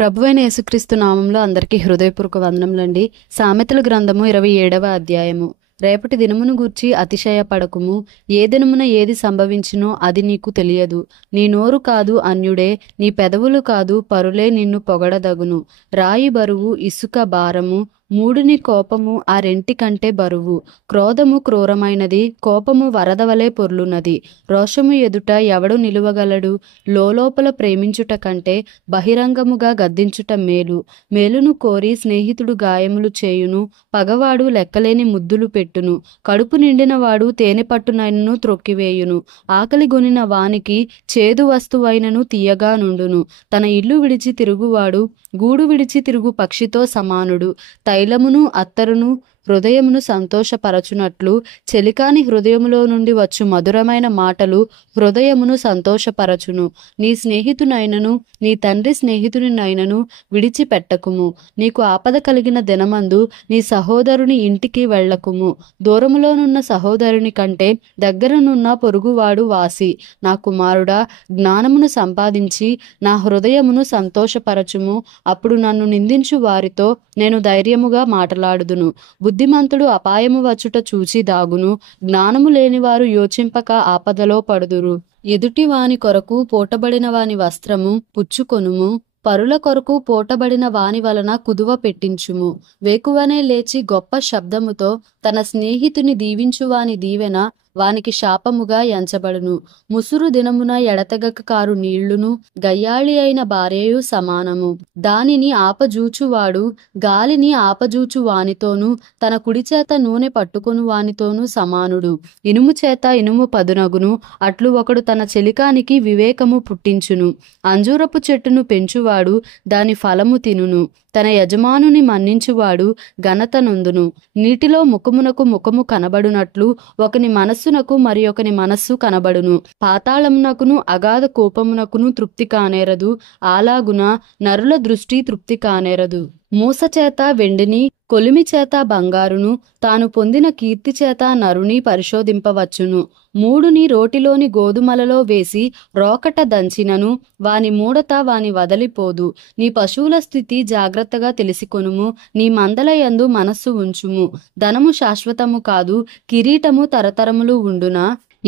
ప్రభువైన యేసుక్రీస్తు నామంలో అందరికీ హృదయపూర్వక వందనములండి. సామెతల గ్రంథము 27వ అధ్యాయము. రేపటి దినమును గూర్చి అతిశయపడకుము. ఏ దినమున ఏది సంభవించునో అది నీకు తెలియదు. నీ నోరు కాదు అన్యుడే, నీ పెదవులు కాదు పరులే నిన్ను పొగడదగును. రాయి బరువు, ఇసుక భారము, మూడుని కోపము ఆ రెంటి కంటే బరువు. క్రోధము క్రూరమైనది, కోపము వరదవలే పొర్లునది. రోషము ఎదుట ఎవడు నిలువగలడు? లోలోపల ప్రేమించుట కంటే బహిరంగముగా గద్దించుట మేలు. మేలును కోరి స్నేహితుడు గాయములు చేయును, పగవాడు లెక్కలేని ముద్దులు పెట్టును. కడుపు నిండిన వాడు తేనె పట్టునైనను త్రొక్కివేయును. ఆకలి గొనిన వానికి చేదు వస్తువైనను తీయగా నుండును. తన ఇల్లు విడిచి తిరుగువాడు గూడు విడిచి తిరుగు పక్షితో సమానుడు. తైలమును అత్తరును హృదయమును సంతోషపరచునట్లు చెలికాని హృదయములో నుండి వచ్చు మధురమైన మాటలు హృదయమును సంతోషపరచును. నీ స్నేహితునైనను నీ తండ్రి స్నేహితునినైనను విడిచిపెట్టకుము. నీకు ఆపద కలిగిన దినమందు నీ సహోదరుని ఇంటికి వెళ్ళకుము. దూరములోనున్న సహోదరుని కంటే దగ్గరనున్న పొరుగువాడు వాసి. నా కుమారుడా, జ్ఞానమును సంపాదించి నా హృదయమును సంతోషపరచుము. అప్పుడు నన్ను నిందించు వారితో నేను ధైర్యముగా మాట్లాడుదును. బుద్ధిమంతుడు అపాయము వచ్చుట చూచి దాగును. జ్ఞానము లేనివారు యోచింపక ఆపదలో పడుదురు. ఎదుటి వాని కొరకు పోటబడిన వాని వస్త్రము పుచ్చుకొనుము. పరుల కొరకు పోటబడిన వాని వలన కుదువ పెట్టించుము. వేకువనే లేచి గొప్ప శబ్దముతో తన స్నేహితుని దీవించువాని దీవెన వానికి శాపముగా ఎంచబడును. ముసురు దినమున ఎడతెగక కారు నీళ్లును గయ్యాళి అయిన భార్యయు సమానము. దానిని ఆపజూచువాడు గాలిని ఆపజూచు వానితోనూ తన కుడి చేత నూనె పట్టుకొను వానితోనూ సమానుడు. ఇనుము చేత ఇనుము పదునగును, అట్లు ఒకడు తన చెలికానికి వివేకము పుట్టించును. అంజూరపు చెట్టును పెంచువాడు దాని ఫలము తినును. తన యజమానుని మన్నించువాడు ఘనత నొందును. నీటిలో ముఖమునకు ముఖము కనబడునట్లు ఒకని మనస్సునకు మరి ఒకని మనస్సు కనబడును. పాతాళమునకును అగాధ కోపమునకును తృప్తి కానేరదు. అలాగున నరుల దృష్టి తృప్తి కానేరదు. మూస చేత వెండిని, కొలిమి చేత బంగారును, తాను పొందిన కీర్తి చేత నరుని పరిశోధింపవచ్చును. మూడుని రోటిలోని గోధుమలలో వేసి రోకట దంచినను వాని మూడత వాని వదలిపోదు. నీ పశువుల స్థితి జాగ్రత్తగా తెలిసికొనుము. నీ మందల యందు మనస్సు ఉంచుము. ధనము శాశ్వతము కాదు, కిరీటము తరతరములు ఉండునా?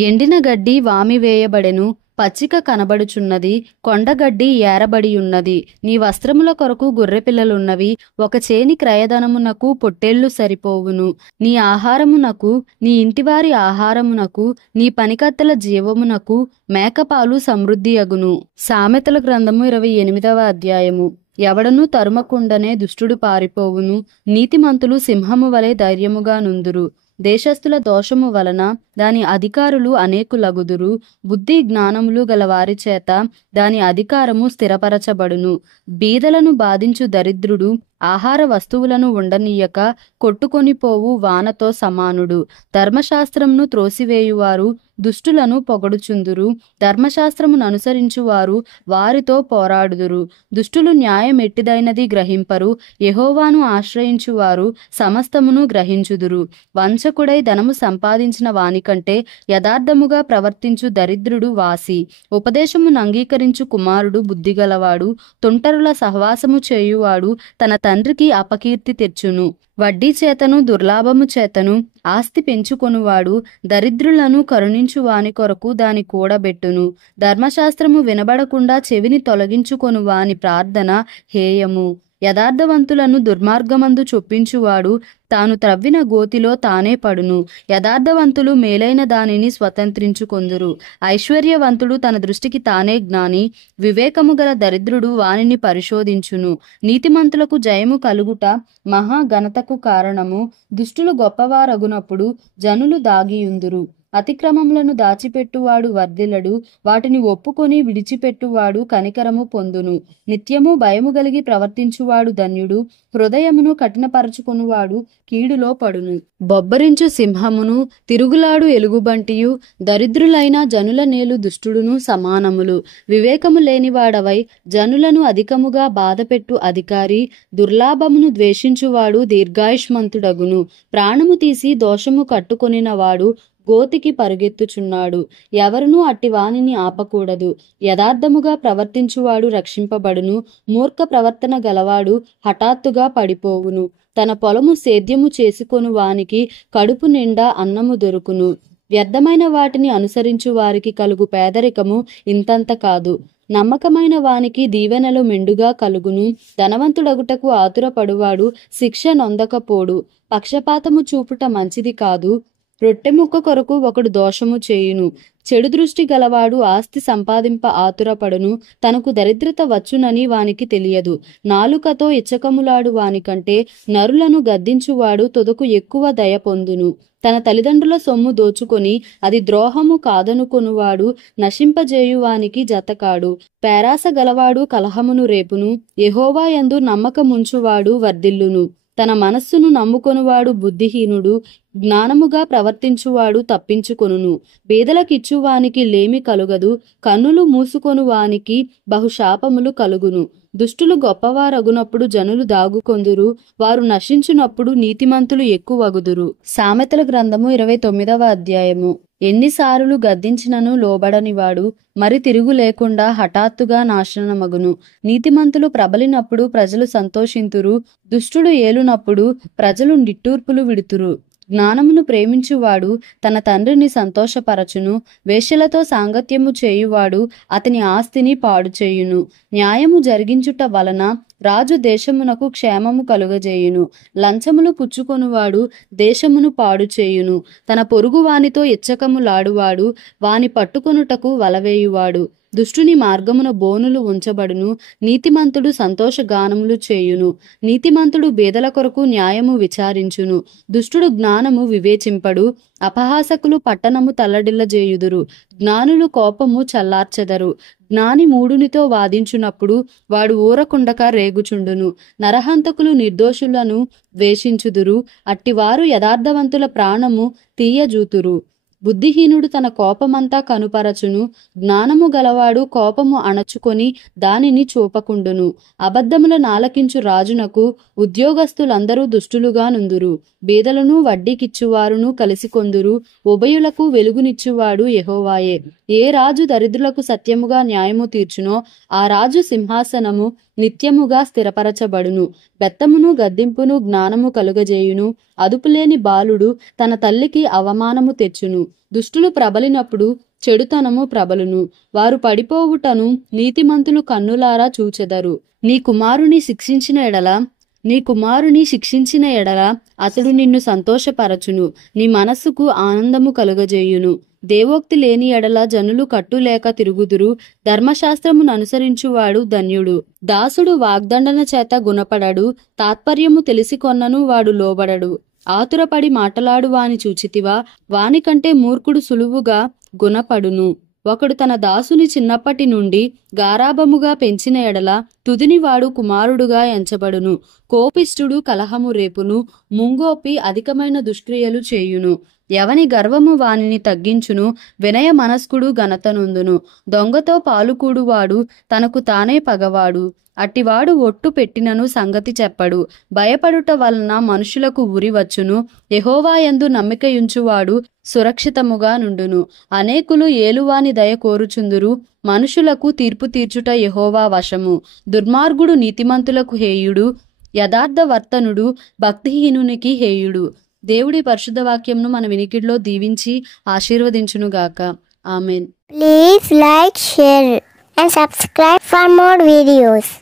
ఎండిన గడ్డి వామి వేయబడెను, పచ్చిక కనబడుచున్నది, కొండగడ్డి ఏరబడియున్నది. నీ వస్త్రముల కొరకు గొర్రెపిల్లలున్నవి, ఒక చేని క్రయధనమునకు పొట్టేళ్లు సరిపోవును. నీ ఆహారమునకు, నీ ఇంటివారి ఆహారమునకు, నీ పనికత్తెల జీవమునకు మేకపాలు సమృద్ధియగును. సామెతల గ్రంథము 28వ అధ్యాయము. ఎవడనూ తరుమకుండనే దుష్టుడు పారిపోవును. నీతిమంతులు సింహము వలె ధైర్యముగా నుందురు. దేశస్థుల దోషము వలన దాని అధికారులు అనేకులగుదురు. బుద్ధి జ్ఞానములు గల వారి చేత దాని అధికారము స్థిరపరచబడును. బీదలను బాధించు దరిద్రుడు ఆహార వస్తువులను ఉండనీయక కొట్టుకొనిపోవు వానతో సమానుడు. ధర్మశాస్త్రమును త్రోసివేయువారు దుష్టులను పొగడుచుందురు. ధర్మశాస్త్రమును అనుసరించువారు వారితో పోరాడుదురు. దుష్టులు న్యాయం ఎట్టిదైనది గ్రహింపరు. యెహోవాను ఆశ్రయించువారు సమస్తమును గ్రహించుదురు. వంచకుడై ధనము సంపాదించిన వానికంటే యథార్థముగా ప్రవర్తించు దరిద్రుడు వాసి. ఉపదేశమును అంగీకరించు కుమారుడు బుద్ధిగలవాడు. తుంటరుల సహవాసము చేయువాడు తన తండ్రికి అపకీర్తి తెచ్చును. వడ్డీ చేతను దుర్లాభము చేతను ఆస్తి పెంచుకొనువాడు దరిద్రులను కరుణించు వాని కొరకు దాని కూడబెట్టును. ధర్మశాస్త్రము వినబడకుండా చెవిని తొలగించుకొను వాని ప్రార్థన హేయము. యథార్థవంతులను దుర్మార్గమందు చొప్పించువాడు తాను త్రవ్విన గోతిలో తానే పడును. యథార్థవంతులు మేలైన దానిని స్వతంత్రించుకొందురు. ఐశ్వర్యవంతుడు తన దృష్టికి తానే జ్ఞాని. వివేకము గల దరిద్రుడు వానిని పరిశోధించును. నీతిమంతులకు జయము కలుగుట మహా ఘనతకు కారణము. దుష్టులు గొప్పవారగునప్పుడు జనులు దాగియుందురు. అతిక్రమములను దాచిపెట్టువాడు వర్ధిల్లడు. వాటిని ఒప్పుకొని విడిచిపెట్టువాడు కనికరము పొందును. నిత్యము భయము కలిగి ప్రవర్తించువాడు ధన్యుడు. హృదయమును కఠినపరచుకొనువాడు కీడులో పడును. బొబ్బరించు సింహమును తిరుగులాడు ఎలుగుబంటియు దరిద్రులైన జనుల నేలు దుష్టుడును సమానములు. వివేకము లేనివాడవై జనులను అధికముగా బాధపెట్టు అధికారి దుర్లాభమును ద్వేషించువాడు దీర్ఘాయుష్మంతుడగును. ప్రాణము తీసి దోషము కట్టుకొనినవాడు గోతికి పరుగెత్తుచున్నాడు. ఎవరునూ అట్టి వానిని ఆపకూడదు. యథార్థముగా ప్రవర్తించువాడు రక్షింపబడును. మూర్ఖ ప్రవర్తన గలవాడు హఠాత్తుగా పడిపోవును. తన పొలము సేద్యము చేసుకొను వానికి కడుపు నిండా అన్నము దొరుకును. వ్యర్థమైన వాటిని అనుసరించు వారికి కలుగు పేదరికము ఇంతంత కాదు. నమ్మకమైన వానికి దీవెనలు మెండుగా కలుగును. ధనవంతుడగుటకు ఆతురపడువాడు శిక్ష నొందకపోడు. పక్షపాతము చూపుట మంచిది కాదు. రొట్టె ముక్క కొరకు ఒకడు దోషము చేయును. చెడు దృష్టి గలవాడు ఆస్తి సంపాదింప ఆతురపడును. తనకు దరిద్రత వచ్చునని వానికి తెలియదు. నాలుకతో ఇచ్చకములాడు వానికంటే నరులను గద్దించువాడు తొదకు ఎక్కువ దయ పొందును. తన తల్లిదండ్రుల సొమ్ము దోచుకొని అది ద్రోహము కాదనుకొనువాడు నశింపజేయువానికి జతకాడు. పేరాస గలవాడు కలహమును రేపును. యెహోవా యందు నమ్మకముంచువాడు వర్ధిల్లును. తన మనస్సును నమ్ముకొనువాడు బుద్ధిహీనుడు. జ్ఞానముగా ప్రవర్తించువాడు తప్పించుకొనును. బీదలకిచ్చువానికి లేమి కలుగదు. కన్నులు మూసుకొనువానికి బహుశాపములు కలుగును. దుష్టులు గొప్పవారగునప్పుడు జనులు దాగుకొందురు. వారు నశించునప్పుడు నీతిమంతులు ఎక్కువగుదురు. సామెతల గ్రంథము 29వ అధ్యాయము. ఎన్నిసార్లు గద్దించినను లోబడనివాడు మరి తిరుగు లేకుండా హఠాత్తుగా నాశనమగును. నీతిమంతులు ప్రబలినప్పుడు ప్రజలు సంతోషింతురు. దుష్టుడు ఏలునప్పుడు ప్రజలు నిట్టూర్పులు విడుతురు. జ్ఞానమును ప్రేమించువాడు తన తండ్రిని సంతోషపరచును. వేశ్యలతో సాంగత్యము చేయువాడు అతని ఆస్తిని పాడు చేయును. న్యాయము జరిగించుట వలన రాజు దేశమునకు క్షేమము కలుగజేయును. లంచములు పుచ్చుకొనువాడు దేశమును పాడు చేయును. తన పొరుగు వానితో ఇచ్చకములాడువాడు వాని పట్టుకొనుటకు వలవేయువాడు. దుష్టుని మార్గమున బోనులు ఉంచబడును. నీతిమంతుడు సంతోషగానములు చేయును. నీతిమంతుడు బేదల కొరకు న్యాయము విచారించును. దుష్టుడు జ్ఞానము వివేచింపడు. అపహాసకులు పట్టణము తల్లడిల్లజేయుదురు. జ్ఞానులు కోపము చల్లార్చెదరు. జ్ఞాని మూఢునితో వాదించునప్పుడు వాడు ఊరకుండక రేగుచుండును. నరహంతకులు నిర్దోషులను ద్వేషించుదురు. అట్టివారు యథార్థవంతుల ప్రాణము తీయజూతురు. బుద్ధిహీనుడు తన కోపమంతా కనుపరచును. జ్ఞానము గలవాడు కోపము అణచుకొని దానిని చూపకుండును. అబద్ధముల నాలకించు రాజునకు ఉద్యోగస్తులందరూ దుష్టులుగా నుందురు. బీదలను వడ్డీకిచ్చువారును కలిసికొందురు. ఉభయులకు వెలుగునిచ్చువాడు యెహోవాయే. ఏ రాజు దరిద్రులకు సత్యముగా న్యాయము తీర్చునో ఆ రాజు సింహాసనము నిత్యముగా స్థిరపరచబడును. బెత్తమును గద్దింపును జ్ఞానము కలుగజేయును. అదుపులేని బాలుడు తన తల్లికి అవమానము తెచ్చును. దుష్టులు ప్రబలినప్పుడు చెడుతనము ప్రబలును. వారు పడిపోవుటను నీతిమంతులు కన్నులారా చూచెదరు. నీ కుమారుని శిక్షించిన ఎడల అతడు నిన్ను సంతోషపరచును. నీ మనస్సుకు ఆనందము కలుగజేయును. దేవోక్తి లేని ఎడల జనులు కట్టులేక తిరుగుదురు. ధర్మశాస్త్రమును అనుసరించువాడు ధన్యుడు. దాసుడు వాగ్దండన చేత గుణపడడు. తాత్పర్యము తెలిసికొన్నను వాడు లోబడడు. ఆతురపడి మాటలాడు వాని చూచితివా? వానికంటే మూర్ఖుడు సులువుగా గుణపడును. ఒకడు తన దాసుని చిన్నప్పటి నుండి గారాబముగా పెంచిన ఎడల తుదిని వాడు కుమారుడుగా ఎంచబడును. కోపిష్ఠుడు కలహము రేపును. ముంగోపి అధికమైన దుష్క్రియలు చేయును. ఎవని గర్వము వానిని తగ్గించును. వినయ మనస్కుడు ఘనతనొందును. దొంగతో పాలుకూడువాడు తనకు తానే పగవాడు. అట్టివాడు ఒట్టు పెట్టినను సంగతి చెప్పడు. భయపడుట వలన మనుషులకు ఉరి వచ్చును. యెహోవా యందు నమ్మికయుంచువాడు సురక్షితముగా నుండును. అనేకులు ఏలువాని దయ కోరుచుందురు. మనుషులకు తీర్పు తీర్చుట యెహోవా వశము. దుర్మార్గుడు నీతిమంతులకు హేయుడు. యథార్థవర్తనుడు భక్తిహీనునికి హేయుడు. దేవుడి పరిశుద్ధ వాక్యంను మన వినికిడిలో దీవించి ఆశీర్వదించునుగాక. Amen. Please like, share and subscribe for more videos.